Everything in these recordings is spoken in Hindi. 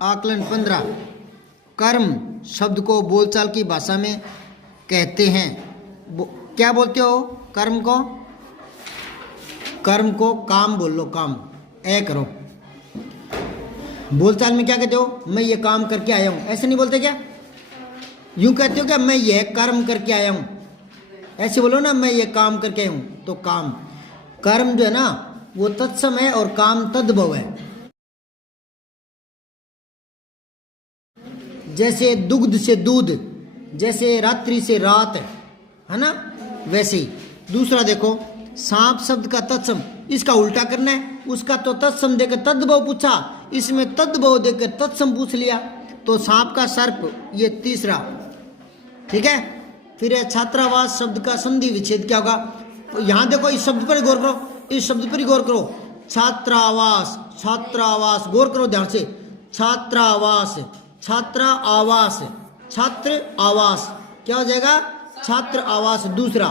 आकलन 15। कर्म शब्द को बोलचाल की भाषा में कहते हैं। क्या बोलते हो कर्म को? कर्म को काम बोल लो, काम ए करो। बोलचाल में क्या कहते हो? मैं ये काम करके आया हूं, ऐसे नहीं बोलते क्या? यूं कहते हो क्या? मैं ये कर्म करके आया हूं, ऐसे बोलो ना, मैं ये काम करके आया हूं। तो काम, कर्म जो है ना वो तत्सम है और काम तद्भव है। जैसे दुग्ध से दूध, जैसे रात्रि से रात है ना, वैसे ही। दूसरा देखो, सांप शब्द का तत्सम, इसका उल्टा करना है। उसका तो तत्सम देकर तद्भव पूछा, इसमें तद्भव देकर तत्सम पूछ लिया। तो सांप का सर्प, ये तीसरा। ठीक है। फिर है छात्रावास शब्द का संधि विच्छेद क्या होगा? तो यहां देखो, इस शब्द पर गौर करो, इस शब्द पर ही गौर करो। छात्रावास, छात्रावास, गौर करो ध्यान से। छात्रावास, छात्रा आवास, छात्र आवास, क्या हो जाएगा? छात्र आवास। दूसरा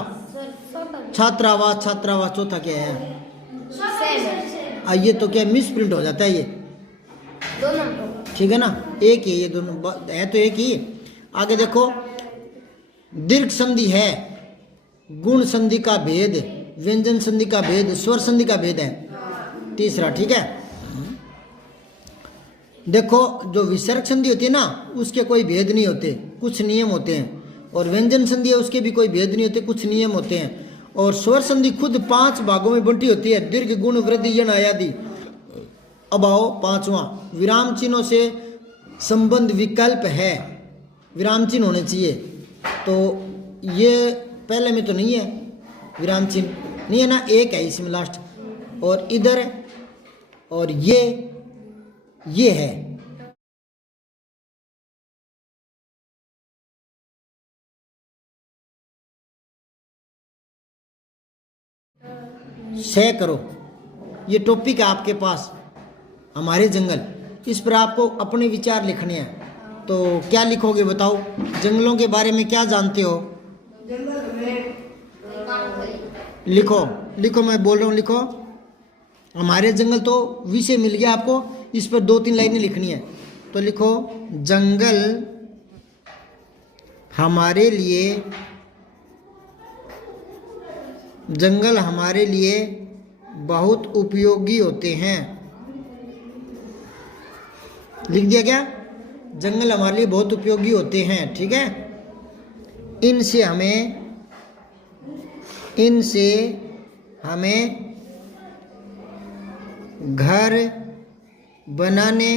छात्रावास, छात्रावास। चौथा क्या है? ये तो क्या मिस प्रिंट हो जाता है ये, ठीक है ना, एक ही ये दोनों है तो एक ही। आगे देखो, दीर्घ संधि है, गुण संधि का भेद, व्यंजन संधि का भेद, स्वर संधि का भेद है तीसरा। ठीक है। देखो, जो विसर्ग संधि होती है ना उसके कोई भेद नहीं होते, कुछ नियम होते हैं। और व्यंजन संधि है उसके भी कोई भेद नहीं होते, कुछ नियम होते हैं। और स्वर संधि खुद 5 भागों में बंटी होती है, दीर्घ, गुण, वृद्धि, यण, आदि। अब आओ पांचवा, विराम चिन्हों से संबंध विकल्प है, विराम चिन्ह होने चाहिए। तो ये पहले में तो नहीं है, विराम चिन्ह नहीं है ना, एक है इसमें लास्ट, और इधर और ये है। से करो, ये टॉपिक है आपके पास, हमारे जंगल। इस पर आपको अपने विचार लिखने हैं। तो क्या लिखोगे बताओ? जंगलों के बारे में क्या जानते हो? लिखो लिखो, मैं बोल रहा हूँ लिखो। हमारे जंगल तो विषय मिल गया आपको, इस पर 2-3 लाइनें लिखनी है। तो लिखो, जंगल हमारे लिए, जंगल हमारे लिए बहुत उपयोगी होते हैं। लिख दिया क्या? जंगल हमारे लिए बहुत उपयोगी होते हैं। ठीक है। इनसे हमें घर बनाने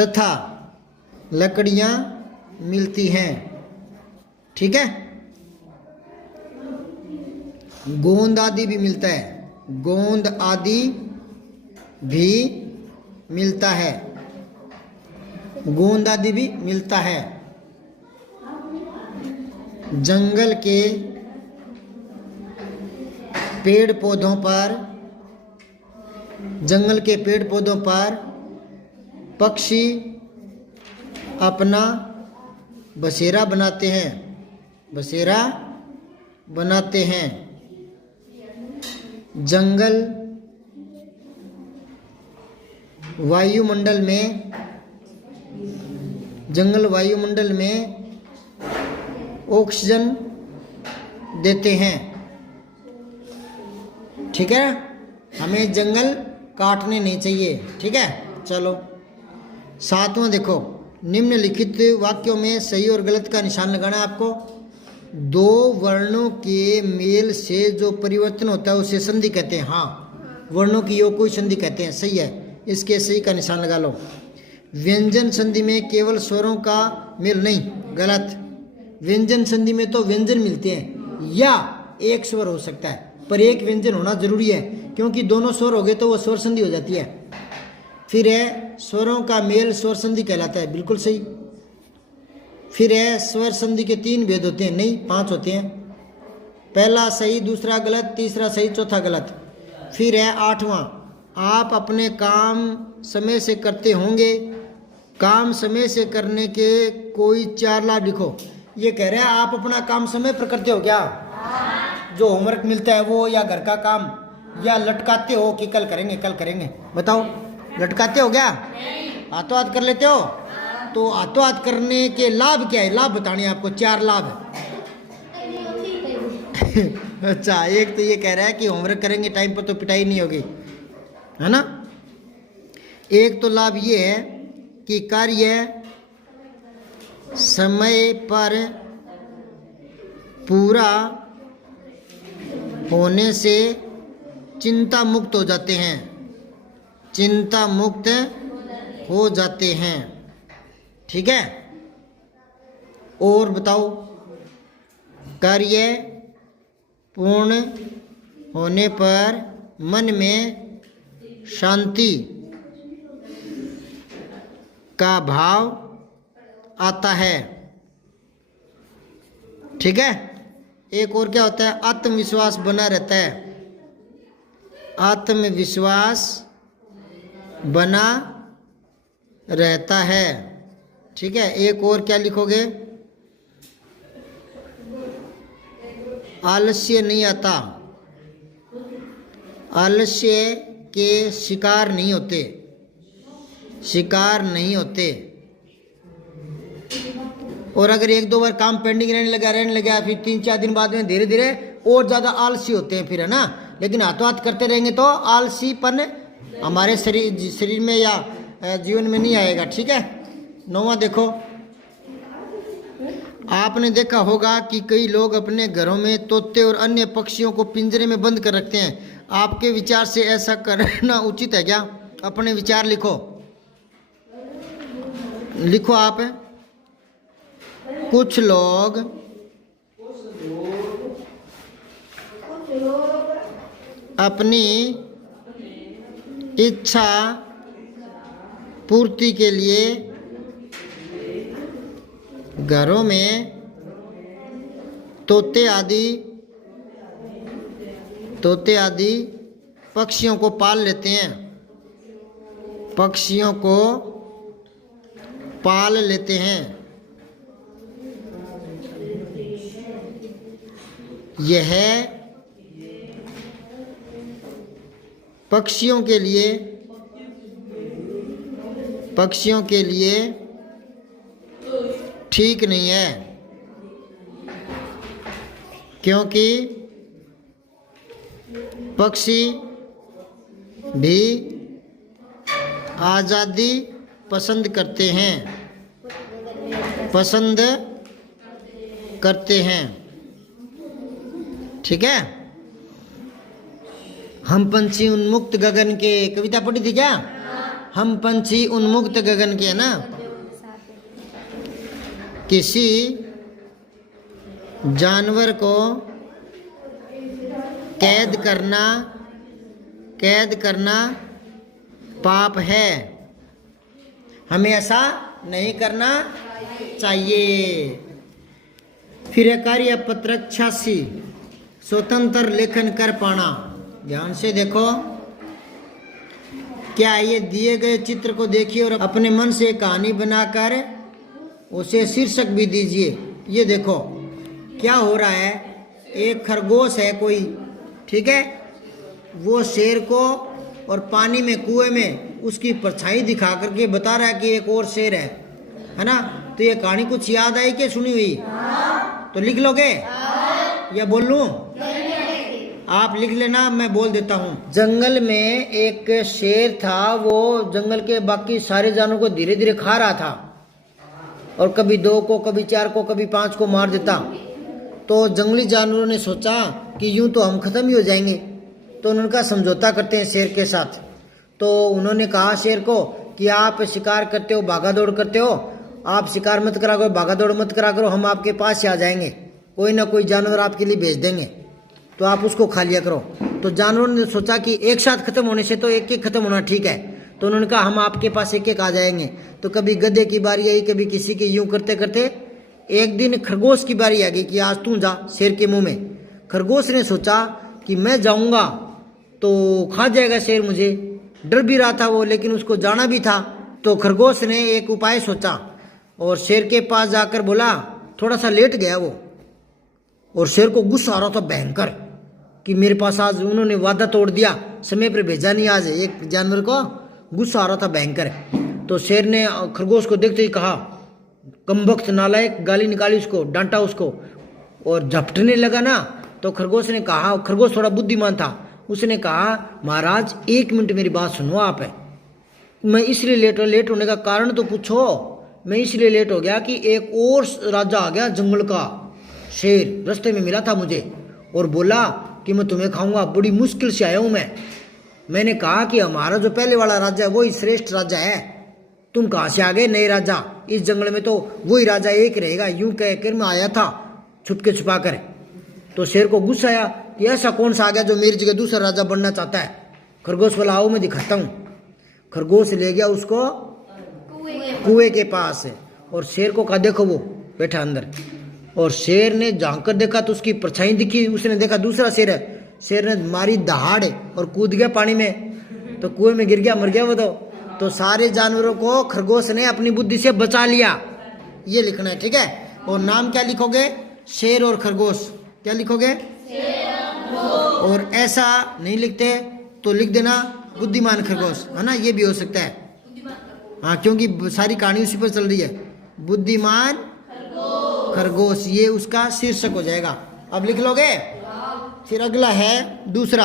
तथा लकड़ियां मिलती हैं। ठीक है। गोंद आदि भी मिलता है, गोंद आदि भी मिलता है, गोंद आदि भी मिलता है। जंगल के पेड़ पौधों पर, जंगल के पेड़ पौधों पर पक्षी अपना बसेरा बनाते हैं, बसेरा बनाते हैं। जंगल वायुमंडल में, जंगल वायुमंडल में ऑक्सीजन देते हैं। ठीक है। हमें जंगल काटने नहीं चाहिए। ठीक है। चलो 7वां देखो, निम्नलिखित वाक्यों में सही और गलत का निशान लगाना है आपको। 2 वर्णों के मेल से जो परिवर्तन होता है उसे संधि कहते हैं। हाँ, वर्णों की योग को संधि कहते हैं, सही है, इसके सही का निशान लगा लो। व्यंजन संधि में केवल स्वरों का मेल नहीं, गलत। व्यंजन संधि में तो व्यंजन मिलते हैं या एक स्वर हो सकता है, पर एक व्यंजन होना जरूरी है, क्योंकि दोनों स्वर हो गए तो वो स्वर संधि हो जाती है। फिर है स्वरों का मेल स्वर संधि कहलाता है, बिल्कुल सही। फिर है स्वर संधि के 3 भेद होते हैं, नहीं 5 होते हैं। पहला सही, दूसरा गलत, तीसरा सही, चौथा गलत। फिर है 8वां, आप अपने काम समय से करते होंगे। काम समय से करने के कोई 4 लाभ लिखो। ये कह रहे हैं आप अपना काम समय पर करते हो क्या? जो होमवर्क मिलता है वो, या घर का काम, या लटकाते हो कि कल करेंगे कल करेंगे? बताओ। लटकाते हो क्या? हाथों हाथ कर लेते हो? तो हाथों हाथ करने के लाभ क्या है? लाभ बताने आपको 4 लाभ। अच्छा, एक तो ये कह रहा है कि होमवर्क करेंगे टाइम पर तो पिटाई नहीं होगी, है ना। एक तो लाभ ये है कि कार्य समय पर पूरा होने से चिंता मुक्त हो जाते हैं, चिंता मुक्त हो जाते हैं। ठीक है, और बताओ, कार्य पूर्ण होने पर मन में शांति का भाव आता है। ठीक है, एक और क्या होता है? आत्मविश्वास बना रहता है, आत्मविश्वास बना रहता है। ठीक है, एक और क्या लिखोगे? आलस्य नहीं आता, आलस्य के शिकार नहीं होते, शिकार नहीं होते। और अगर 1-2 बार काम पेंडिंग रहने लगा फिर 3-4 दिन बाद में धीरे धीरे और ज़्यादा आलसी होते हैं फिर, है ना। लेकिन हाथों हाथ करते रहेंगे तो आलसीपन हमारे शरीर में या जीवन में नहीं आएगा। ठीक है, 9वां देखो, आपने देखा होगा कि कई लोग अपने घरों में तोते और अन्य पक्षियों को पिंजरे में बंद कर रखते हैं। आपके विचार से ऐसा करना उचित है क्या? अपने विचार लिखो, लिखो आप। कुछ लोग अपनी इच्छा पूर्ति के लिए घरों में तोते आदि पक्षियों को पाल लेते हैं, पक्षियों को पाल लेते हैं। यह पक्षियों के लिए ठीक नहीं है, क्योंकि पक्षी भी आज़ादी पसंद करते हैं। ठीक है, हम पंछी उन्मुक्त गगन के, कविता पढ़ी थी क्या? हम पंछी उन्मुक्त गगन के, है ना। किसी जानवर को कैद करना पाप है, हमें ऐसा नहीं करना चाहिए। फिर कार्य पत्रक 86, स्वतंत्र लेखन कर पाना। ध्यान से देखो, क्या ये दिए गए चित्र को देखिए और अपने मन से कहानी बनाकर उसे शीर्षक भी दीजिए। ये देखो क्या हो रहा है, एक खरगोश है कोई, ठीक है, वो शेर को और पानी में कुएं में उसकी परछाई दिखा करके बता रहा है कि एक और शेर है ना। तो ये कहानी कुछ याद आई कि सुनी हुई? तो लिख लोगे या बोल लूं? आप लिख लेना, मैं बोल देता हूँ। जंगल में एक शेर था, वो जंगल के बाकी सारे जानवरों को धीरे धीरे खा रहा था और कभी 2 को, कभी 4 को, कभी 5 को मार देता। तो जंगली जानवरों ने सोचा कि यूं तो हम खत्म ही हो जाएंगे, तो उनका समझौता करते हैं शेर के साथ। तो उन्होंने कहा शेर को कि आप शिकार करते हो, भागा दौड़ करते हो, आप शिकार मत करा करो, भागा दौड़ मत करा करो, हम आपके पास से आ जाएंगे, कोई ना कोई जानवर आपके लिए भेज देंगे, तो आप उसको खा लिया करो। तो जानवरों ने सोचा कि एक साथ खत्म होने से तो एक एक खत्म होना ठीक है, तो उन्होंने कहा हम आपके पास एक एक आ जाएंगे। तो कभी गधे की बारी आई, कभी किसी की, यूं करते करते एक दिन खरगोश की बारी आ गई कि आज तू जा शेर के मुंह में। खरगोश ने सोचा कि मैं जाऊंगा तो खा जाएगा शेर, मुझे डर भी रहा था वो, लेकिन उसको जाना भी था। तो खरगोश ने एक उपाय सोचा और शेर के पास जाकर बोला, थोड़ा सा लेट गया वो, और शेर को गुस्सा आ रहा था भयंकर कि मेरे पास आज उन्होंने वादा तोड़ दिया, समय पर भेजा नहीं आज एक जानवर को, गुस्सा आ रहा था भयंकर। तो शेर ने खरगोश को देखते ही कहा, कमबख्त नालायक, गाली निकाली उसको, डांटा उसको और झपटने लगा ना। तो खरगोश ने कहा, खरगोश थोड़ा बुद्धिमान था, उसने कहा महाराज 1 मिनट मेरी बात सुनो आप। मैं इसलिए लेट होने का कारण तो पूछो। मैं इसलिए लेट हो गया कि एक और राजा आ गया जंगल का, शेर रास्ते में मिला था मुझे और बोला कि मैं तुम्हें खाऊंगा, बड़ी मुश्किल से आया हूं मैंने कहा कि हमारा जो पहले वाला राजा है वही श्रेष्ठ राजा है, तुम कहाँ से आ गए नए राजा, इस जंगल में तो वही राजा एक रहेगा, यूं कह कर मैं आया था छुपके छुपा कर। तो शेर को गुस्सा आया कि ऐसा कौन सा आ गया जो मेरी जगह दूसरा राजा बनना चाहता है। खरगोश बोला आओ मैं दिखाता हूँ। खरगोश ले गया उसको कुएं के पास और शेर को कहा देखो वो बैठा अंदर। और शेर ने झांक कर देखा तो उसकी परछाई दिखी, उसने देखा दूसरा शेर है। शेर ने मारी दहाड़ और कूद गया पानी में, तो कुएं में गिर गया, मर गया वो। तो सारे जानवरों को खरगोश ने अपनी बुद्धि से बचा लिया। ये लिखना है, ठीक है। और नाम क्या लिखोगे? शेर और खरगोश। क्या लिखोगे? और ऐसा नहीं लिखते तो लिख देना बुद्धिमान खरगोश, है ना, ये भी हो सकता है। हाँ, क्योंकि सारी कहानी उसी पर चल रही है, बुद्धिमान खरगोश, ये उसका शीर्षक हो जाएगा। अब लिख लोगे? फिर अगला है दूसरा,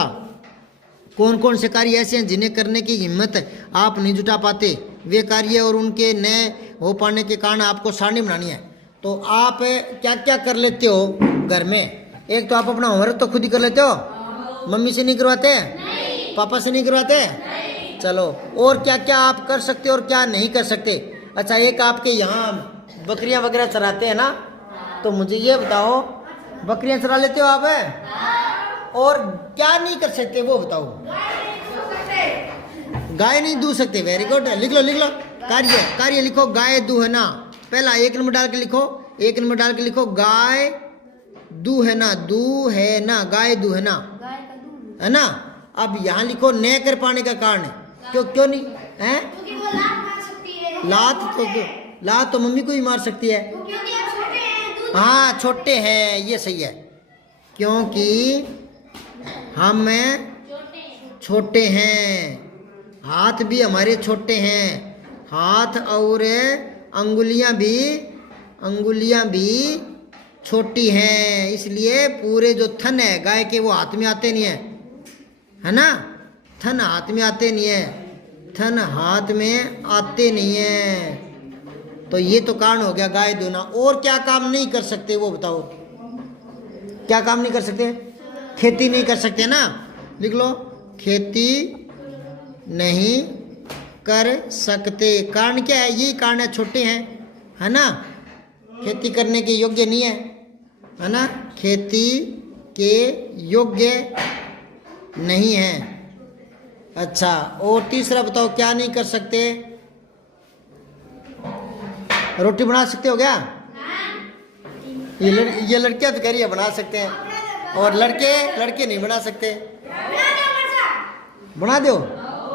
कौन कौन से कार्य ऐसे हैं जिन्हें करने की हिम्मत आप नहीं जुटा पाते, वे कार्य और उनके न हो पाने के कारण आपको सारणी बनानी है। तो आप क्या क्या कर लेते हो घर में? एक तो आप अपना होमवर्क तो खुद ही कर लेते हो, मम्मी से नहीं करवाते? नहीं। पापा से नहीं करवाते? नहीं। चलो, और क्या क्या आप कर सकते हो और क्या नहीं कर सकते? अच्छा, एक आपके यहाँ बकरियां वगैरह चराते हैं ना, तो मुझे ये बताओ, बकरियां चरा लेते हो आप? और क्या नहीं कर सकते वो बताओ। गाय नहीं दूह सकते, वेरी गुड, लिख लो कार्य लिखो, गाय दूहना। पहला 1 नंबर डाल के लिखो, 1 नंबर डाल के लिखो, गाय दूहना, गाय दूहना, है ना। अब यहाँ लिखो न कर पाने का कारण, क्यों नहीं है? लात तो मम्मी को ही मार सकती है। हाँ, छोटे हैं, ये सही है, क्योंकि हम छोटे हैं, हाथ भी हमारे छोटे हैं, हाथ और अंगुलियां भी छोटी हैं, इसलिए पूरे जो थन है गाय के वो हाथ में आते नहीं है ना, थन हाथ में आते नहीं है, तो ये तो कारण हो गया गाय दूना। और क्या काम नहीं कर सकते वो बताओ, क्या काम नहीं कर सकते? खेती नहीं कर सकते ना, लिख लो, खेती नहीं कर सकते। कारण क्या है? यही कारण है, छोटे हैं, है ना, खेती करने के योग्य नहीं है ना, खेती के योग्य नहीं है। अच्छा, और तीसरा बताओ क्या नहीं कर सकते? रोटी बना सकते हो क्या? ये लड़कियां तो कह रही है बना सकते हैं, और लड़के नहीं बना सकते। बना दो,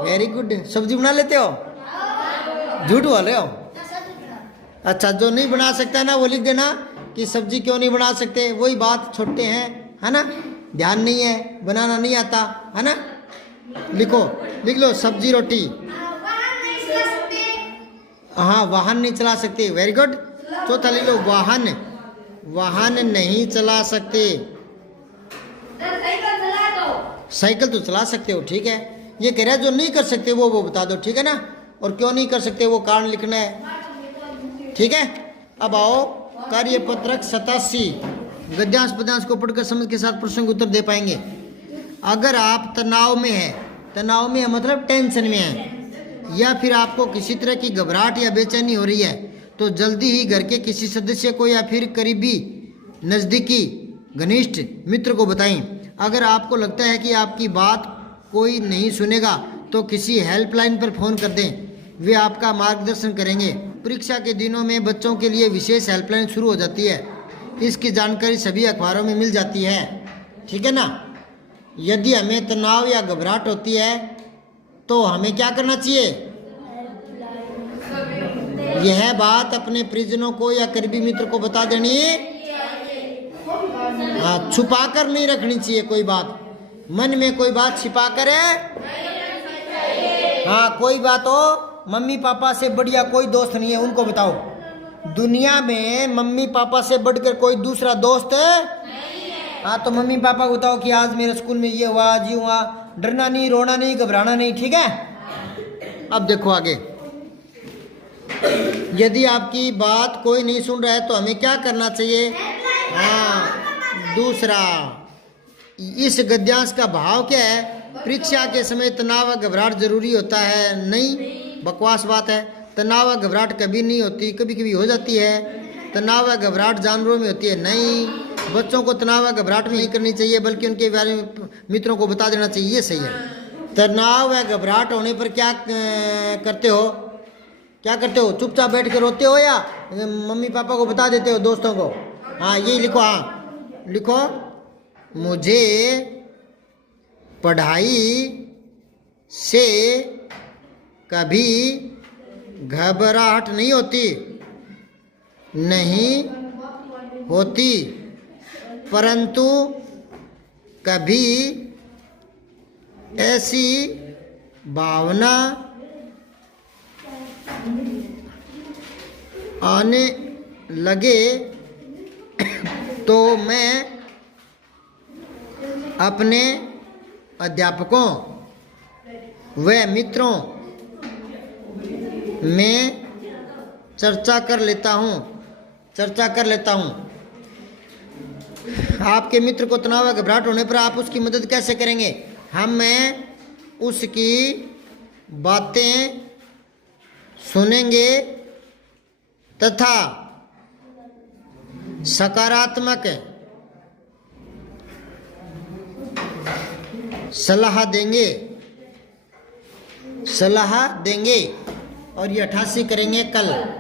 वेरी गुड। सब्जी बना लेते हो? झूठ बोल रहे हो? अच्छा, जो नहीं बना सकता ना वो लिख देना कि सब्जी क्यों नहीं बना सकते, वही बात, छोटे हैं, है ना, ध्यान नहीं है, बनाना नहीं आता, है ना। लिख लो सब्जी रोटी। हाँ, वाहन नहीं चला सकते, वेरी गुड। चौथा लिख लो, वाहन नहीं चला सकते। साइकिल तो चला सकते हो, ठीक है। ये कह रहा है जो नहीं कर सकते वो बता दो, ठीक है ना, और क्यों नहीं कर सकते वो कारण लिखना है, ठीक है। अब आओ कार्य पत्रक 87, गद्यांश पद्यांश को पढ़कर समझ के साथ प्रश्न के उत्तर दे पाएंगे। अगर आप तनाव में है मतलब टेंशन में है, या फिर आपको किसी तरह की घबराहट या बेचैनी हो रही है, तो जल्दी ही घर के किसी सदस्य को या फिर करीबी नज़दीकी घनिष्ठ मित्र को बताएं। अगर आपको लगता है कि आपकी बात कोई नहीं सुनेगा तो किसी हेल्पलाइन पर फ़ोन कर दें, वे आपका मार्गदर्शन करेंगे। परीक्षा के दिनों में बच्चों के लिए विशेष हेल्पलाइन शुरू हो जाती है, इसकी जानकारी सभी अखबारों में मिल जाती है, ठीक है ना। यदि हमें तनाव या घबराहट होती है तो हमें क्या करना चाहिए? यह बात अपने परिजनों को या करीबी मित्र को बता देनी, छुपा कर नहीं रखनी चाहिए। कोई बात मन में कोई बात छिपा कर हाँ, कोई बात हो, मम्मी पापा से बढ़िया कोई दोस्त नहीं है, उनको बताओ। दुनिया में मम्मी पापा से बढ़कर कोई दूसरा दोस्त है? हाँ, तो मम्मी पापा को बताओ कि आज मेरे स्कूल में ये हुआ, जी हुआ। डरना नहीं, रोना नहीं, घबराना नहीं, ठीक है। अब देखो आगे, यदि आपकी बात कोई नहीं सुन रहा है तो हमें क्या करना चाहिए? हाँ, दूसरा, इस गद्यांश का भाव क्या है? परीक्षा के समय तनाव व घबराहट जरूरी होता है? नहीं, बकवास बात है। तनाव व घबराहट कभी नहीं होती, कभी कभी हो जाती है। तनाव व घबराहट जानवरों में होती है? नहीं। बच्चों को तनाव व घबराहट नहीं करनी चाहिए, बल्कि उनके बारे में मित्रों को बता देना चाहिए, ये सही है। तनाव व घबराहट होने पर क्या करते हो? क्या करते हो? चुपचाप बैठ के रोते हो या मम्मी पापा को बता देते हो, दोस्तों को? हाँ, यही लिखो। हाँ लिखो, मुझे पढ़ाई से कभी घबराहट नहीं होती, नहीं होती, परंतु कभी ऐसी भावना आने लगे तो मैं अपने अध्यापकों व मित्रों में चर्चा कर लेता हूँ। आपके मित्र को तनाव व घबराहट होने पर आप उसकी मदद कैसे करेंगे? मैं उसकी बातें सुनेंगे तथा सकारात्मक सलाह देंगे और ये 88 करेंगे कल।